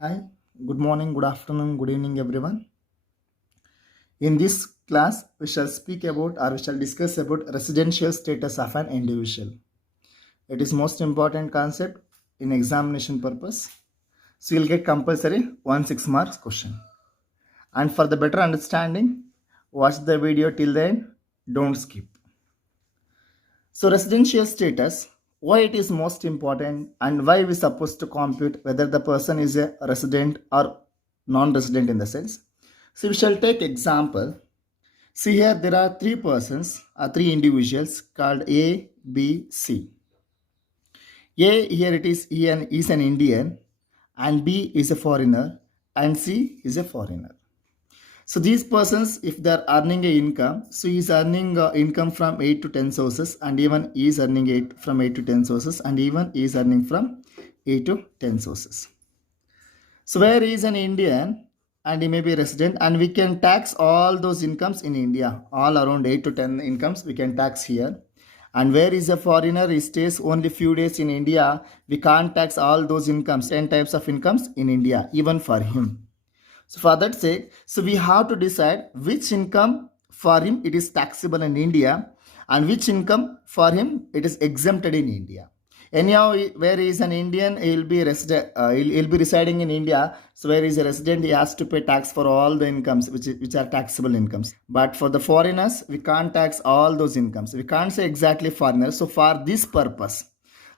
Hi, good morning, good afternoon, good evening, everyone. In this class, we shall speak about or we shall discuss about residential status of an individual. It is most important concept in examination purpose. So you'll get compulsory 1 6 marks question. And for the better understanding, watch the video till the end. Don't skip. So residential status, why it is most important and why we supposed to compute whether the person is a resident or non-resident in the sense. So we shall take example. See here there are three persons or three individuals called A, B, C. A here it is an Indian and B is a foreigner and C is a foreigner. So these persons, if they are earning a income, so he is earning income from 8 to 10 sources, and even he is earning 8 to 10 sources, and even he is earning from 8 to 10 sources. So where he is an Indian and he may be a resident, and we can tax all those incomes in India, all around 8 to 10 incomes we can tax here. And where is a foreigner, he stays only few days in India, we can't tax all those incomes, 10 types of incomes in India, even for him. So for that sake, so we have to decide which income for him it is taxable in India and which income for him it is exempted in India. Anyhow, where he is an Indian, he'll be resident. He'll be residing in India. So where he is a resident, he has to pay tax for all the incomes which are taxable incomes. But for the foreigners, we can't tax all those incomes. We can't say exactly foreigners. So for this purpose,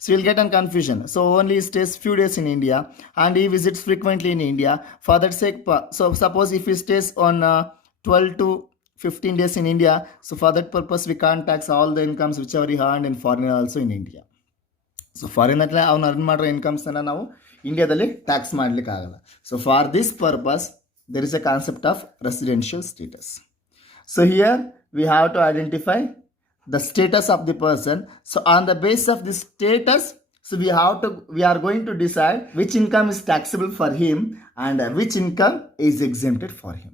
so you'll get a confusion. So only he stays few days in India and he visits frequently in India. For that sake, so suppose if he stays on 12 to 15 days in India, so for that purpose we can't tax all the incomes whichever he earned in foreigner also in India. So ಫಾರಿನಲ್ಲಿ ಅವ್ನು earn ಮಾಡೋ ಇನ್ಕಮ್ಸನ್ನು ನಾವು ಇಂಡಿಯಾದಲ್ಲಿ tax ಮಾಡಲಿಕ್ಕೆ ಆಗಲ್ಲ. So for this purpose there is a concept of residential status. So here we have to identify the status of the person. So on the basis of this status, so we are going to decide which income is taxable for him and which income is exempted for him.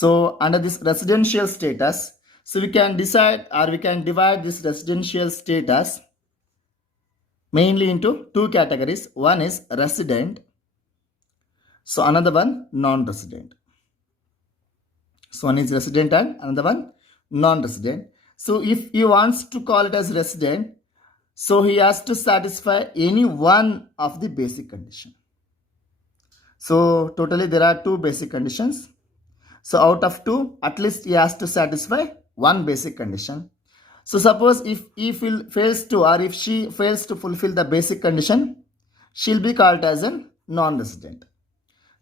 So under this residential status, so we can decide or we can divide this residential status mainly into two categories. One is resident, so another one non-resident. So one is resident and another one non-resident. So if he wants to call it as resident, so he has to satisfy any one of the basic condition. So totally there are two basic conditions. So out of two, at least he has to satisfy one basic condition. So suppose if he fails to or if she fails to fulfill the basic condition, she'll be called as a non-resident.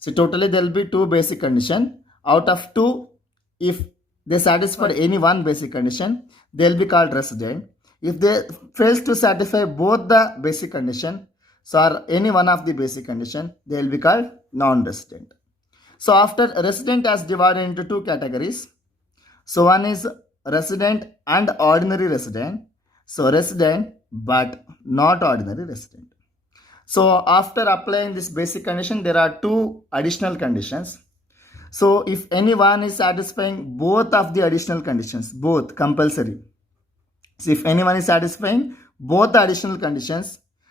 So totally there will be two basic condition. Out of two, if they satisfy any one basic condition, they will be called resident. If they fails to satisfy both the basic condition, so or any one of the basic condition, they will be called non-resident. So after resident has divided into two categories. So one is resident and ordinary resident. So resident but not ordinary resident. So after applying this basic condition, there are two additional conditions. So if anyone is satisfying both of the additional conditions, both compulsory. So if anyone is satisfying both the additional conditions,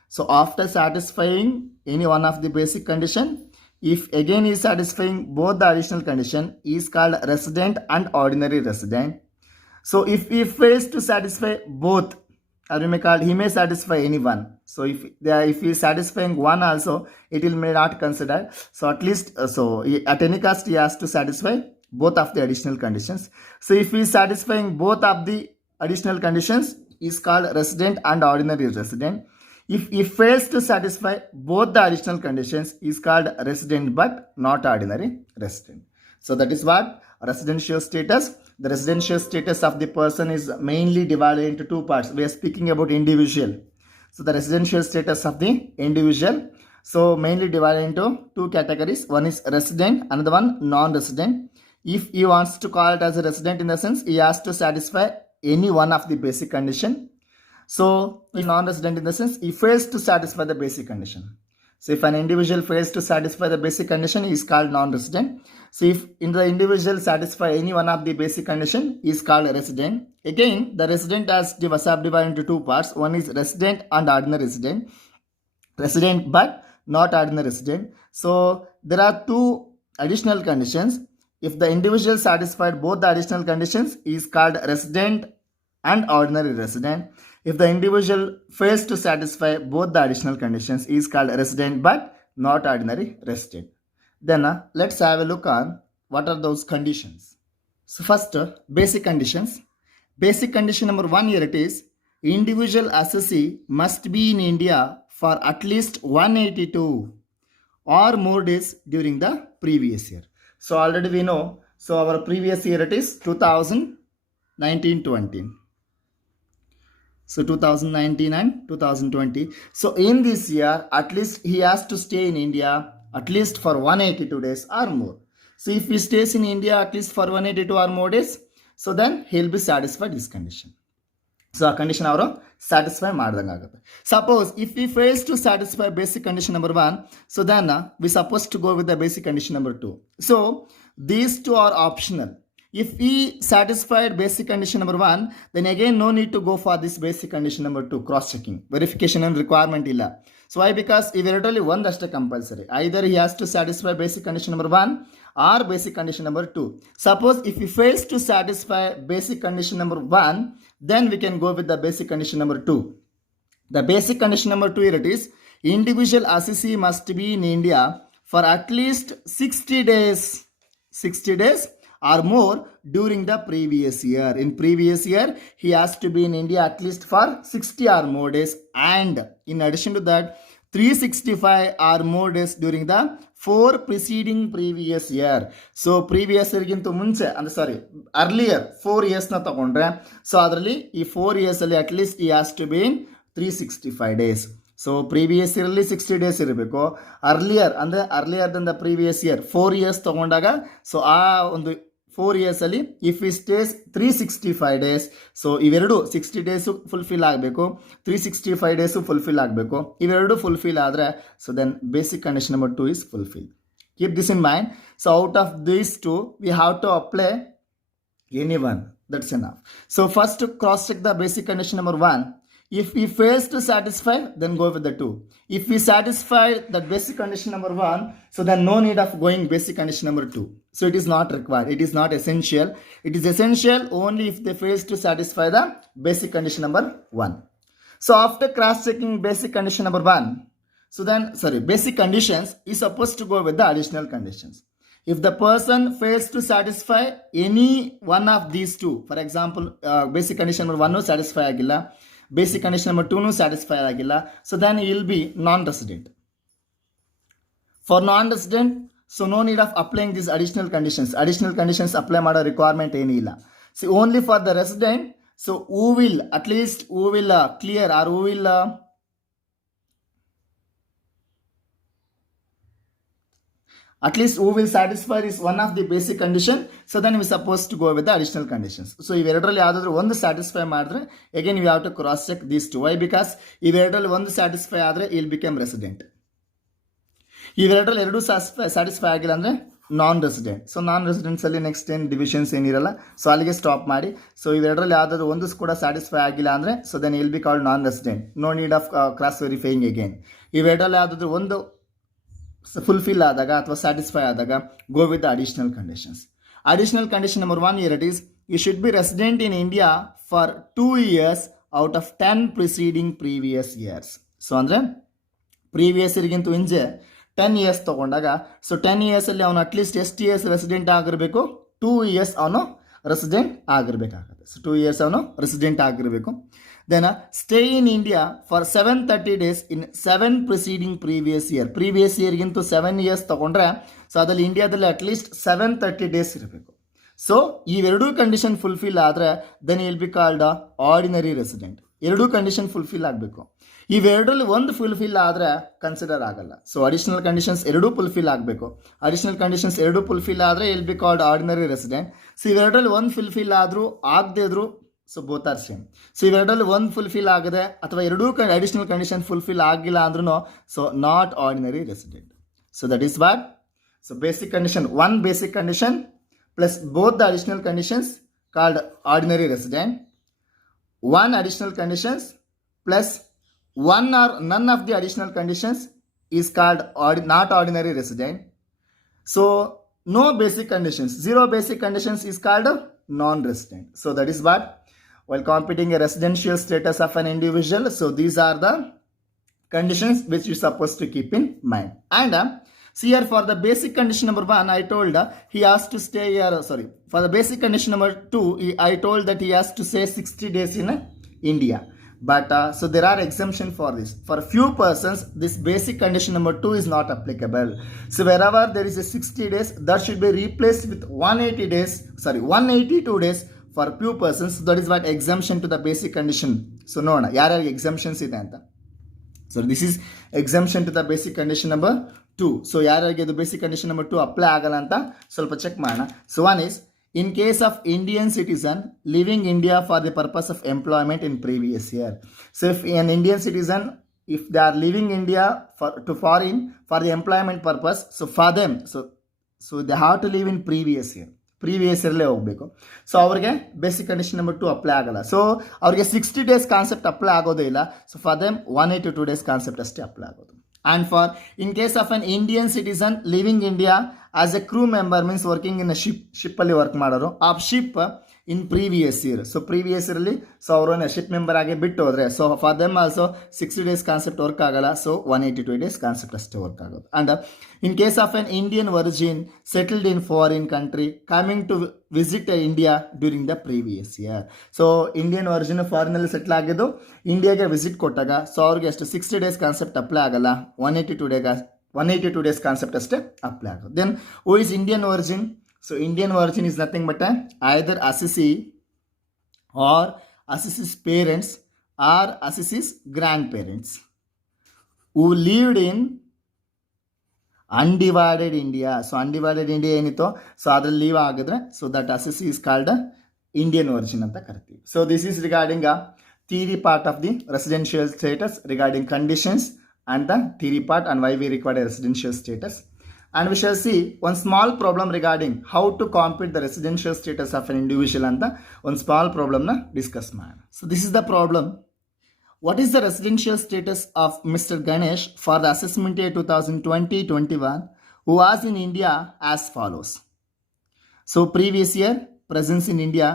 so after satisfying any one of the basic condition, if again is satisfying both the additional condition, is called resident and ordinary resident. So if he fails to satisfy both, or we may call he may satisfy any one. So if he is satisfying one also, it will may not consider. So at least at any cost he has to satisfy both of the additional conditions. So if he is satisfying both of the additional conditions, is called resident and ordinary resident. If he fails to satisfy both the additional conditions, is called resident but not ordinary resident. So that is what residential status. The residential status of the person is mainly divided into two parts. We are speaking about individual. So the residential status of the individual, so mainly divided into two categories. One is resident, another one non-resident. If he wants to call it as a resident, in the sense he has to satisfy any one of the basic condition. So if non-resident, in the sense he fails to satisfy the basic condition. So if an individual fails to satisfy the basic condition, he is called non-resident. So if in the individual satisfy any one of the basic condition, he is called a resident. Again, the resident has subdivided into two parts. One is resident and ordinary resident. Resident but not ordinary resident. So there are two additional conditions. If the individual satisfied both the additional conditions, he is called resident and ordinary resident. If the individual fails to satisfy both the additional conditions, he is called resident but not ordinary resident. Then let's have a look on what are those conditions. So first, basic conditions. Basic condition number 1 here it is, individual assessee must be in India for at least 182 or more days during the previous year. So already we know, so our previous year it is 2019-20. So 2019 and 2020. So in this year, at least he has to stay in India at least for 182 days or more. So if he stays in India at least for 182 or more days, so then he'll be satisfied this condition. So a condition ಅವರು satisfy ಮಾಡ್ದಂಗಾಗುತ್ತೆ. Suppose if he fails to satisfy basic condition number 1, so then we supposed to go with the basic condition number 2. So these two are optional. If he satisfied basic condition number 1, then again no need to go for this basic condition number 2 cross checking. Verification and requirement illa. So why? Because iveradalli ondashte compulsory. Either he has to satisfy basic condition number 1 or basic condition number 2. Suppose if he fails to satisfy basic condition number 1, then we can go with the basic condition number 2. The basic condition number 2 here it is, individual assessee must be in India for at least 60 days or more during the previous year. In previous year, he has to be in India at least for 60 or more days, and in addition to that, 365 or more days during the 4 preceding previous year. So previous year gintu munche and earlier 4 years na tagondre, so adralli ee 4 years alli at least he has to be in 365 days. So previous year ಅಲ್ಲಿ 60 days ಇರಬೇಕು. earlier than the previous year 4 years ತಗೊಂಡಾಗ, so ಆ ಒಂದು 4 years ಅಲ್ಲಿ if he stays 365 days, so ಇವೆರಡು 60 days fulfil ಆಗಬೇಕು, 365 days fulfil ಆಗಬೇಕು. ಇವೆರಡು ಫುಲ್ಫಿಲ್ ಆದರೆ, so then basic condition number 2 is fulfilled. Keep this in mind. So out of these two we have to apply any one. That's enough. So first to cross check the basic condition number 1. If he fails to satisfy, then go with the 2. If we satisfy that basic condition number 1, so then no need of going basic condition number 2. So it is not required. It is not essential. It is essential only if they fail to satisfy the basic condition number 1. So after cross-checking basic condition number 1, so then, basic conditions is supposed to go with the additional conditions. If the person fails to satisfy any one of these two, for example, basic condition number 1 satisfy agilla, basic condition number 2 satisfy agilla, so then he will be non-resident. For non-resident, so no need of applying these additional conditions. Additional conditions apply mada requirement eni illa. See, only for the resident, so who will clear or who will at least who will satisfy is one of the basic condition, so then we supposed to go with the additional conditions. So ಇವೆರಡರಲ್ಲಿ ಯಾವ್ದಾದ್ರು ಒಂದು satisfy ಮಾಡಿದ್ರೆ again we have to cross check these two. Why? Because ಇವೆರಡರಲ್ಲಿ ಒಂದು satisfy ಆದರೆ he'll become resident. ಇವೆರಡರಲ್ಲಿ ಎರಡು satisfy ಆಗಿಲ್ಲ ಅಂದ್ರೆ non resident. So non residents ಅಲ್ಲಿ next ಏನು ಡಿವಿಷನ್ಸ್ ಏನಿರಲ್ಲ, ಸೊ ಅಲ್ಲಿಗೆ ಸ್ಟಾಪ್ ಮಾಡಿ. ಸೊ ಇವೆರಡರಲ್ಲಿ ಯಾವ್ದಾದ್ರು ಒಂದು ಕೂಡ ಸ್ಯಾಟಿಸ್ಫೈ ಆಗಿಲ್ಲ ಅಂದ್ರೆ, so then will be called non resident. No need of cross verifying again. ಇವೆರಡರಲ್ಲಿ ಯಾವ್ದಾದ್ರು ಒಂದು ಫುಲ್ಫಿಲ್ ಆದಾಗ ಅಥವಾ ಸ್ಯಾಟಿಸ್ಫೈ ಆದಾಗ go with the additional conditions. Additional condition number 1 here it is, you should be resident in India for 2 years out of 10 preceding previous years. So ಅಂದರೆ previous ಇಯರ್ಗಿಂತ ಹಿಂಜೆ 10 years ತಗೊಂಡಾಗ, so 10 years ಅಲ್ಲಿ ಅವನು at least ಎಷ್ಟು years resident ಆಗಿರಬೇಕು? 2 years ಅವನು resident ಆಗಿರಬೇಕಾಗುತ್ತೆ. So 2 years ಅವನು resident ಆಗಿರಬೇಕು. Then stay in India for 730 days in 7 preceding previous year. Previous ಇಯರ್ಗಿಂತ 7 years ತಗೊಂಡ್ರೆ, ಸೊ ಅದಲ್ಲಿ ಇಂಡಿಯಾದಲ್ಲಿ ಅಟ್ಲೀಸ್ಟ್ 730 days ಇರಬೇಕು. ಸೊ ಇವೆರಡೂ ಕಂಡೀಷನ್ ಫುಲ್ಫಿಲ್ ಆದರೆ then will be called ordinary resident. ಎರಡೂ ಕಂಡೀಷನ್ ಫುಲ್ಫಿಲ್ ಆಗಬೇಕು. ಇವೆರಡರಲ್ಲಿ ಒಂದು ಫುಲ್ಫಿಲ್ ಆದರೆ ಕನ್ಸಿಡರ್ ಆಗಲ್ಲ. ಸೊ ಅಡಿಷನಲ್ ಕಂಡೀಷನ್ಸ್ ಎರಡೂ ಫುಲ್ಫಿಲ್ ಆಗಬೇಕು. ಅಡಿಷನಲ್ ಕಂಡೀಷನ್ಸ್ ಎರಡೂ ಫುಲ್ಫಿಲ್ ಆದರೆ will be called ordinary resident. So ಇವೆರಡರಲ್ಲಿ ಒಂದು ಫುಲ್ಫಿಲ್ ಆದರೂ ಆಗದೇ ಇದ್ರು, so both are same. So ಇವೆರಡರಲ್ಲಿ ಒಂದು ಫುಲ್ಫಿಲ್ ಆಗದೆ ಅಥವಾ ಎರಡೂ ಅಡಿಷನಲ್ ಕಂಡೀಷನ್ ಫುಲ್ಫಿಲ್ ಆಗಿಲ್ಲ ಅಂದ್ರೂ, so not ordinary resident. So that is what. So basic condition, one basic condition plus both the additional conditions called ordinary resident. One additional conditions plus one or none of the additional conditions is called not ordinary resident. So no basic conditions, zero basic conditions is called non-resident. So that is what, while computing a residential status of an individual, so these are the conditions which you're supposed to keep in mind. And see here, for the basic condition number 1, I told he has to stay here, sorry, for the basic condition number 2, I told that he has to stay 60 days in India. But so there are exemption for this. For few persons, this basic condition number 2 is not applicable. So wherever there is a 60 days, that should be replaced with 182 days for few persons. That is what exemption to the basic condition. So no, ಯಾರ್ಯಾರ exemptions ಇದೆ ಅಂತ. So this is exemption to the basic condition number 2. So ಯಾರ್ಯಾರಿಗೆ ಇದು basic condition number 2 apply ಆಗಲ್ಲ ಅಂತ ಸ್ವಲ್ಪ check ಮಾಡೋಣ. So one is, in case of Indian citizen leaving India for the purpose of employment in previous year. So if an Indian citizen, if they are leaving India to foreign for the employment purpose, so for them, so they have to live in previous year. Previous ಇಯರ್ಲೇ ಹೋಗಬೇಕು. So ಅವ್ರಿಗೆ basic condition number 2 apply ಆಗಲ್ಲ. So ಅವ್ರಿಗೆ 60 days concept apply ಆಗೋದೇ ಇಲ್ಲ. So for them 182 days concept ಅಷ್ಟೇ apply ಆಗೋದು. And for in case of an Indian citizen leaving India as a crew member, means working in a ship ಅಲ್ಲಿ work ಮಾಡೋರು, ಆ ship in previous year, so previous ಇಯರಲ್ಲಿ so ಅವರು ship member ಆಗಿ ಬಿಟ್ಟು ಹೋದ್ರೆ, so for them also 60 days concept work ಆಗಲ್ಲ. So 182 days concept ಅಷ್ಟೇ ವರ್ಕ್ ಆಗೋದು. And in case of an Indian origin settled in foreign country coming to visit India during the previous year. So Indian origin ಫಾರಿನಲ್ಲಿ settle ಆಗಿದ್ದು ಇಂಡಿಯಾಗೆ visit ಕೊಟ್ಟಾಗ, so ಅವ್ರಿಗೆ ಅಷ್ಟು 60 days concept apply ಆಗಲ್ಲ, 182 days concept ಅಷ್ಟೇ apply ಆಗೋದು. Then who is Indian virgin? So Indian virgin is nothing but either Assisi or Assisi's parents or Assisi's grandparents who lived in undivided India. So undivided India ಏನito, so ಅದ್ರಲ್ಲಿ live ಆಗಿದ್ರೆ, so that Assisi is called Indian virgin ಅಂತ ಕರಿತೀವಿ. So this is regarding a theory part of the residential status, regarding conditions, and the theory part and why we require a residential status. And we shall see one small problem regarding how to compute the residential status of an individual and the one small problem na discuss ಮಾಡೋಣ. So this is the problem. What is the residential status of Mr. Ganesh for the assessment year 2020-21 who was in India as follows. So previous year presence in India.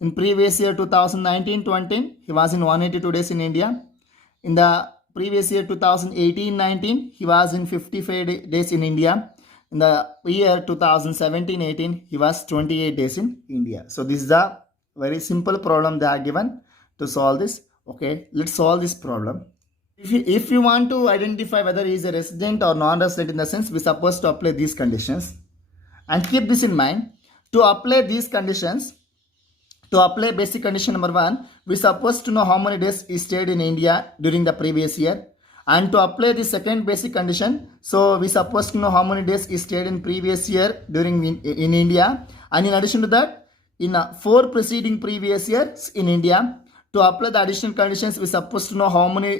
In previous year 2019-20 he was in 182 days in India. In the previous year 2018-19 he was in 55 days in India. In the year 2017-18 he was 28 days in India. So this is a very simple problem they are given to solve this. Okay, let's solve this problem. If you want to identify whether he is a resident or non-resident, in the sense we supposed to apply these conditions, and keep this in mind. To apply these conditions, to apply basic condition number 1, we supposed to know how many days he stayed in India during the previous year. And to apply the second basic condition, so we supposed to know how many days he stayed in previous year during in India. And in addition to that, in 4 preceding previous years in India. To apply the additional conditions, we supposed to know how many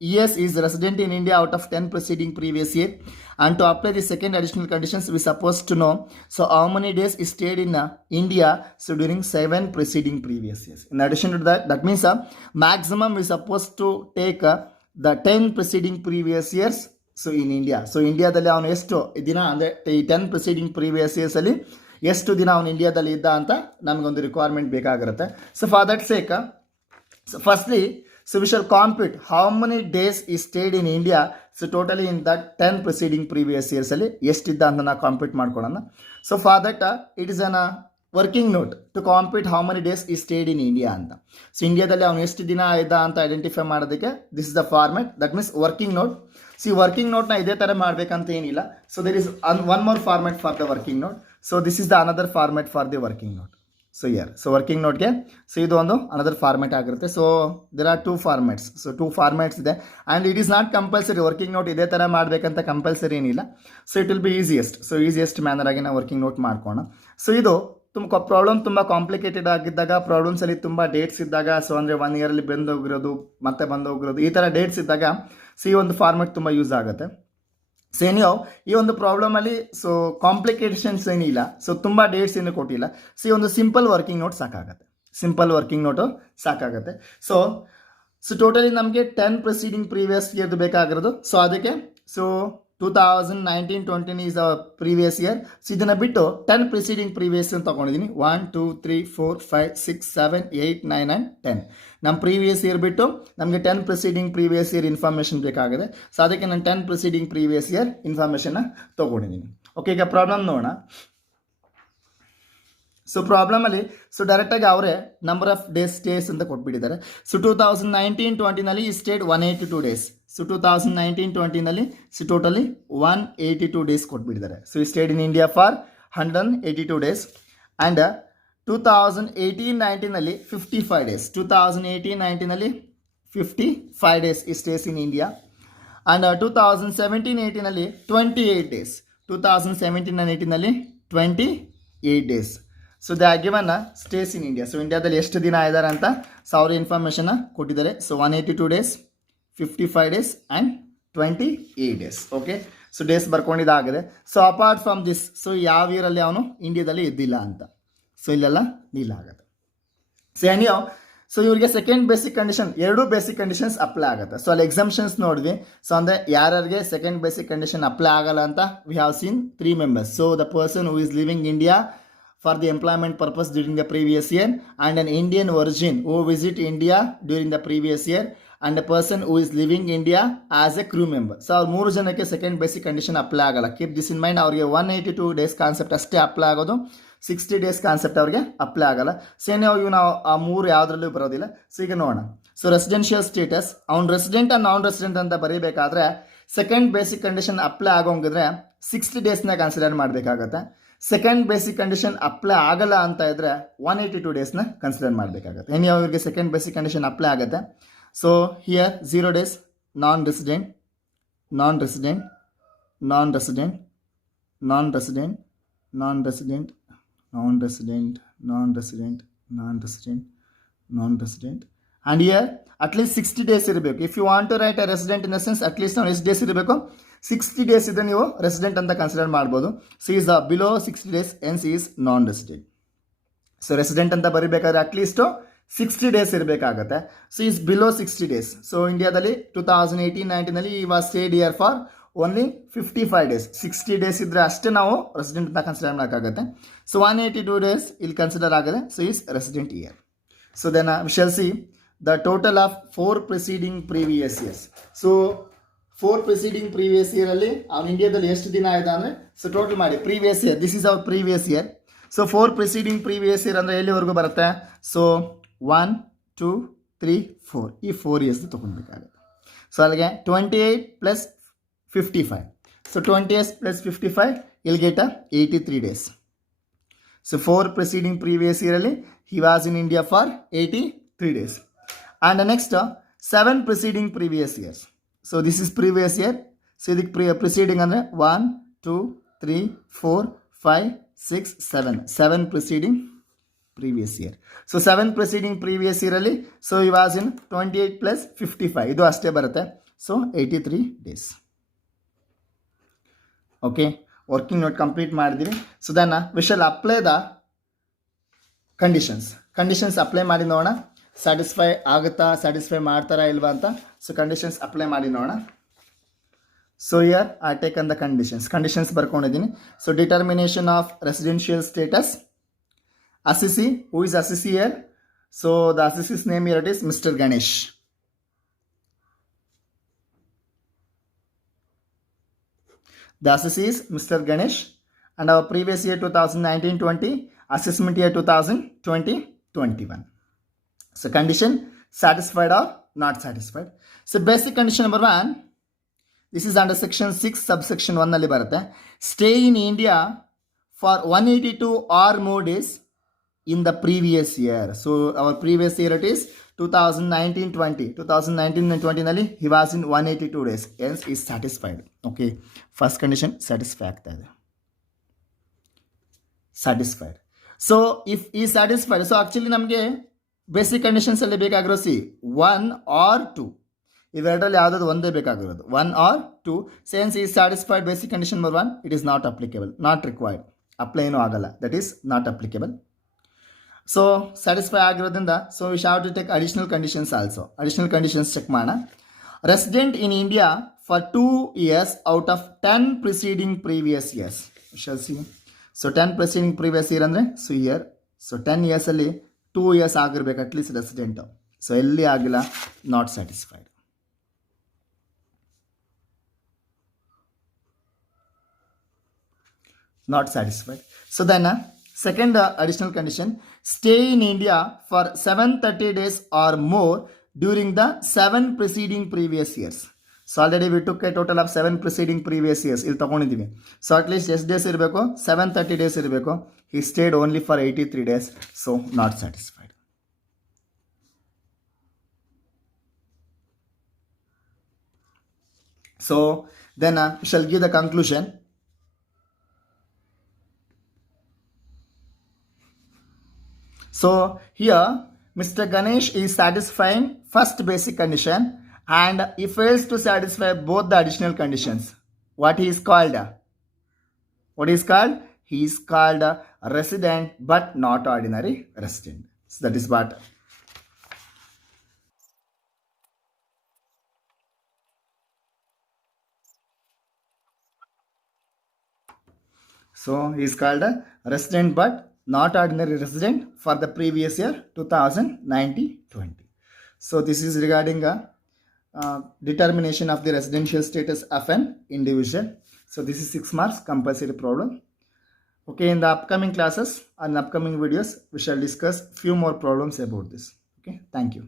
years is resident in India out of 10 preceding previous year. And to apply the second additional conditions, we supposed to know so how many days he stayed in India, so during 7 preceding previous years. In addition to that, that means maximum we supposed to take the 10 preceding previous years, so in India. So ಇಂಡಿಯಾದಲ್ಲಿ ಅವನು ಎಷ್ಟು ದಿನ ಅಂದರೆ ಈ 10 preceding previous years ಅಲ್ಲಿ ಎಷ್ಟು ದಿನ ಅವನು ಇಂಡಿಯಾದಲ್ಲಿ ಇದ್ದ ಅಂತ ನಮಗೊಂದು ರಿಕ್ವೈರ್ಮೆಂಟ್ ಬೇಕಾಗಿರುತ್ತೆ. So for that sake, so firstly, so we shall compute how many days he stayed in India. So totally in that 10 preceding previous years ಅಲ್ಲಿ ಎಷ್ಟಿದ್ದ ಅಂತ ನಾವು ಕಾಂಪ್ಯೂಟ್ ಮಾಡ್ಕೊಳ್ಳೋಣ. So for that it is an working note to compute how many days he stayed in India ಅಂತ. So ಇಂಡಿಯಾದಲ್ಲಿ ಅವನು ಎಷ್ಟು ದಿನ ಇದ್ದ ಅಂತ ಐಡೆಂಟಿಫೈ ಮಾಡೋದಕ್ಕೆ this is the format, that means working note. See working ನೋಟ್ನ ಇದೇ ಥರ ಮಾಡಬೇಕಂತ ಏನಿಲ್ಲ. So there is one more format for the working note. So this is the another format for the working note. So year, so working ನೋಟ್ಗೆ so ಇದು ಒಂದು another format ಆಗಿರುತ್ತೆ. So there are 2 formats. So 2 formats ಇದೆ. And it is not compulsory working note ಇದೇ ಥರ ಮಾಡಬೇಕಂತ compulsory ಏನಿಲ್ಲ. So it will be easiest. So easiest manner ಆಗಿ ನಾವು ವರ್ಕಿಂಗ್ ನೋಟ್ ಮಾಡ್ಕೋಣ. ಸೊ ಇದು ಪ್ರಾಬ್ಲಮ್ ತುಂಬ ಕಾಂಪ್ಲಿಕೇಟೆಡ್ ಆಗಿದ್ದಾಗ, ಪ್ರಾಬ್ಲಮ್ಸಲ್ಲಿ ತುಂಬ ಡೇಟ್ಸ್ ಇದ್ದಾಗ, ಸೊ ಅಂದರೆ 1 ಇಯರಲ್ಲಿ ಬಂದೋಗಿರೋದು ಮತ್ತೆ ಬಂದೋಗಿರೋದು ಈ ಥರ ಡೇಟ್ಸ್ ಇದ್ದಾಗ ಸೊ ಈ ಒಂದು ಫಾರ್ಮೆಟ್ ತುಂಬ ಯೂಸ್ ಆಗುತ್ತೆ. ಸೊ ಏನಿಯೋ ಈ ಒಂದು ಪ್ರಾಬ್ಲಮಲ್ಲಿ ಸೊ ಕಾಂಪ್ಲಿಕೇಶನ್ಸ್ ಏನಿಲ್ಲ, ಸೊ ತುಂಬ ಡೇಟ್ಸ್ ಏನು ಕೊಟ್ಟಿಲ್ಲ. ಸೊ ಈ ಒಂದು ಸಿಂಪಲ್ ವರ್ಕಿಂಗ್ ನೋಟ್ ಸಾಕಾಗುತ್ತೆ. ಸಿಂಪಲ್ ವರ್ಕಿಂಗ್ ನೋಟು ಸಾಕಾಗುತ್ತೆ. ಸೊ ಟೋಟಲಿ ನಮಗೆ 10 ಪ್ರಿಸೀಡಿಂಗ್ ಪ್ರೀವಿಯಸ್ ಇಯರ್ದು ಬೇಕಾಗಿರೋದು. ಸೊ ಅದಕ್ಕೆ so 2019-20 is our previous year. So ಇದನ್ನ ಬಿಟ್ಟು 10 preceding previous ಅಂತ ತಗೊಂಡಿದ್ದೀನಿ. 1 2 3 4 5 6 7 8 9 and 10. ನಮ್ಮ ಪ್ರೀವಿಯಸ್ ಇಯರ್ ಬಿಟ್ಟು ನಮಗೆ 10 preceding previous year ಇನ್ಫಾರ್ಮೇಷನ್ ಬೇಕಾಗಿದೆ. ಸೊ ಅದಕ್ಕೆ ನಾನು 10 preceding previous year ಇನ್ಫಾರ್ಮೇಷನ್ನ ತಗೊಂಡಿದ್ದೀನಿ. ಓಕೆ, ಈಗ ಪ್ರಾಬ್ಲಮ್ ನೋಡೋಣ. ಸೊ ಪ್ರಾಬ್ಲಮಲ್ಲಿ ಡೈರೆಕ್ಟಾಗಿ ಅವರೇ ನಂಬರ್ ಆಫ್ ಡೇಸ್ ಅಂತ ಕೊಟ್ಬಿಟ್ಟಿದ್ದಾರೆ. ಸೊ 2019-20ನಲ್ಲಿ ಈ ಸ್ಟೇಟ್ 182 ಡೇಸ್. ಸೊ 2019-20ನಲ್ಲಿ ಟೋಟಲಿ 182 ಡೇಸ್ ಕೊಟ್ಬಿಟ್ಟಿದ್ದಾರೆ. So he stayed in India for 182 days. And 2018-19ನಲ್ಲಿ 55 ಡೇಸ್. 2018-19ನಲ್ಲಿ 55 days he stays in India. And 2017-18ನಲ್ಲಿ 28 ಡೇಸ್. 2017-18ನಲ್ಲಿ 28 days. So they are given stays in India. So ಇಂಡಿಯಾದಲ್ಲಿ ಎಷ್ಟು ದಿನ ಇದ್ದಾರೆ ಅಂತ ಸಾವಿರ ಇನ್ಫಾರ್ಮೇಷನ್ನ ಕೊಟ್ಟಿದ್ದಾರೆ. So 182 days, 55 days and 28 days. Okay, so days ಬರ್ಕೊಂಡಿದ್ದಾಗಿದೆ. So apart from this, so ಯಾವ ಇಯರಲ್ಲಿ ಅವನು ಇಂಡಿಯಾದಲ್ಲಿ ಇದ್ದಿಲ್ಲ ಅಂತ. ಸೊ ಇಲ್ಲೆಲ್ಲ ನೀಲ್ ಆಗುತ್ತೆ. ಸೊ ಎನಿಯೋ, ಸೊ ಇವರಿಗೆ ಸೆಕೆಂಡ್ ಬೇಸಿಕ್ ಕಂಡೀಷನ್, ಎರಡು ಬೇಸಿಕ್ ಕಂಡೀಷನ್ಸ್ ಅಪ್ಲೈ ಆಗುತ್ತೆ. ಸೊ ಅಲ್ಲಿ ಎಕ್ಸಾಮ್ಷನ್ಸ್ ನೋಡಿದ್ವಿ. ಸೊ ಅಂದರೆ ಯಾರ್ಯಾರಿಗೆ ಸೆಕೆಂಡ್ ಬೇಸಿಕ್ ಕಂಡೀಷನ್ ಅಪ್ಲೈ ಆಗಲ್ಲ ಅಂತ we have seen 3 members. So the person who is living India for the employment purpose during the previous year, and an Indian origin who visit India during the previous year, and a person who is living India as a crew member. So ಅವ್ರು 3 ಜನಕ್ಕೆ second basic condition apply ಆಗಲ್ಲ. Keep this in mind. ಅವ್ರಿಗೆ 182 days concept ಅಷ್ಟೇ apply ಆಗೋದು, 60 days concept ಅವ್ರಿಗೆ apply ಆಗಲ್ಲ. So ಇವು ನಾವು ಆ 3 ಯಾವುದ್ರಲ್ಲೂ ಬರೋದಿಲ್ಲ. ಸೊ ಈಗ ನೋಡೋಣ. ಸೊ ರೆಸಿಡೆನ್ಷಿಯಲ್ ಸ್ಟೇಟಸ್, ಅವ್ನು ರೆಸಿಡೆಂಟ್ ಆ್ಯಂಡ್ ನಾನ್ ರೆಸಿಡೆಂಟ್ ಅಂತ ಬರೀಬೇಕಾದ್ರೆ ಸೆಕೆಂಡ್ ಬೇಸಿಕ್ ಕಂಡೀಷನ್ ಅಪ್ಲೈ ಆಗೋಂಗಿದ್ರೆ 60 ಡೇಸ್ನ ಕನ್ಸಿಡರ್ ಮಾಡಬೇಕಾಗತ್ತೆ. ಸೆಕೆಂಡ್ ಬೇಸಿಕ್ ಕಂಡೀಷನ್ ಅಪ್ಲೈ ಆಗಲ್ಲ ಅಂತ ಇದ್ರೆ 182 ಡೇಸ್ನ ಕನ್ಸಿಡರ್ ಮಾಡಬೇಕಾಗತ್ತೆ. ಇನ್ನು ಅವ್ರಿಗೆ ಸೆಕೆಂಡ್ ಬೇಸಿಕ್ ಕಂಡೀಷನ್ ಅಪ್ಲೈ ಆಗುತ್ತೆ. So here 0 days non resident, non resident, non resident, non resident, non resident, non resident, non resident, non resident, non resident. And here at least 60 days ಇರಬೇಕು. If you want to write a resident in the sense at least ನಾವು ಎಷ್ಟು days ಇರಬೇಕು, 60 days ಇದ್ದರೆ ನೀವು resident ಅಂತ consider ಮಾಡ್ಬೋದು. So he's below 60 days hence he's non resident. So resident ಅಂತ ಬರೀಬೇಕಾದ್ರೆ ಅಟ್ಲೀಸ್ಟು 60 ಡೇಸ್ ಇರಬೇಕಾಗತ್ತೆ. So he's below 60 days. So ಇಂಡಿಯಾದಲ್ಲಿ 2018-19ನಲ್ಲಿ he was stayed year for only 55 days. 60 days ಇದ್ದರೆ ಅಷ್ಟೇ ನಾವು ರೆಸಿಡೆಂಟ್ ಅಂತ ಕನ್ಸಿಡರ್ ಮಾಡೋಕ್ಕಾಗತ್ತೆ. ಸೊ 182 ಡೇಸ್ ಇಲ್ಲಿ ಕನ್ಸಿಡರ್ ಆಗಿದೆ. So he's resident year. So then we shall see the total of 4 preceding previous years. So 4 preceding previous year ಅಲ್ಲಿ ಅವ್ನು ಇಂಡಿಯಾದಲ್ಲಿ ಎಷ್ಟು ದಿನ ಆಯ್ತು ಅಂದರೆ, ಸೊ ಟೋಟಲ್ ಮಾಡಿ previous year, this is our previous year. So 4 preceding previous year ಅಂದರೆ ಎಲ್ಲಿವರೆಗೂ ಬರುತ್ತೆ? ಸೊ 1 2 3 4 ಈ 4 ಇಯರ್ಸ್ ತೊಗೊಳ್ಬೇಕಾಗುತ್ತೆ. ಸೊ ಅಲ್ಲಿಗೆ 28 plus 55. So 28 plus 55 will get 83 days. So 4 preceding previous ಇಯರಲ್ಲಿ he was in India for 83 days. And next 7 preceding previous years. So this is previous year. So ಇದಕ್ಕೆ preceding ಅಂದರೆ 1 2 3 4 5 6 7 preceding previous year. So 7 preceding previous ಇಯರಲ್ಲಿ so he was in 28 plus 55 ಇದು ಅಷ್ಟೇ ಬರುತ್ತೆ. So 83 days. Okay, working note complete ಮಾಡಿದ್ದೀವಿ. So then we shawl apply the conditions apply ಮಾಡಿ ನೋಡೋಣ. Satisfy ಆಗುತ್ತಾ, ಸ್ಯಾಟಿಸ್ಫೈ ಮಾಡ್ತಾರಾ ಇಲ್ವಾ ಅಂತ. ಸೊ ಕಂಡೀಷನ್ಸ್ ಅಪ್ಲೈ ಮಾಡಿ ನೋಡೋಣ. So here I taken the conditions ಬರ್ಕೊಂಡಿದ್ದೀನಿ. So determination of residential status, assessee, who is assessee here? So the assessee's name here it is mister Ganesh. The assessee is Mr. Ganesh, and our previous year 2019-20, assessment year 2020-21. So condition satisfied or not satisfied. So basic condition number 1, this is under section 6 subsection 1 ನಲ್ಲಿ ಬರುತ್ತೆ. Stay in India for 182 or more days in the previous year. So our previous year it is 2019-20. 2019-20 ನಲ್ಲಿ he was in 182 days. Hence is satisfied. Okay, first condition satisfy ಆಗ್ತಾ ಇದೆ. Satisfied. So if is satisfied, so actually ನಮಗೆ basic conditions ಅಲ್ಲಿ ಬೇಕಾಗಿರೋ 1 or 2 ಇವೆರಡರಲ್ಲಿ ಯಾವುದಾದ್ರು ಒಂದೇ ಬೇಕಾಗಿರೋದು, 1 or 2. Since he's satisfied basic condition number 1, it is not applicable, not required, apply ಏನೂ ಆಗಲ್ಲ, that is not applicable. So satisfy ಆಗಿರೋದ್ರಿಂದ so we shall to take additional conditions also. Additional conditions check ಮಾಡೋಣ. Resident in India for 2 years out of 10 preceding previous years. We shall see. So 10 preceding previous year andre, so year. So 10 years ಅಲ್ಲಿ 2 years ಆಗಿರ್ಬೇಕು at least resident. So ಎಲ್ಲಿ ಆಗಿಲ್ಲ, not satisfied. Not satisfied. So then second additional condition, stay in India for 730 days or more during the 7 preceding previous years. So already we took a total of 7 preceding previous years. ಇಲ್ಲಿ ತಗೊಂಡಿದ್ದೀವಿ. So at least ಎಷ್ಟು days ಇರಬೇಕು, 730 days ಇರಬೇಕು. He stayed only for 83 days. So not satisfied. So then we shall give the conclusion. So here Mr. Ganesh is satisfying first basic condition and he fails to satisfy both the additional conditions. What he is called? What is called? He is called a resident but not ordinary resident. So that is what. So he is called a resident but not ordinary resident for the previous year 2019-20. So this is regarding a determination of the residential status of an individual. So this is 6 marks compulsory problem. Okay, in the upcoming classes and upcoming videos we shall discuss few more problems about this. Okay, thank you.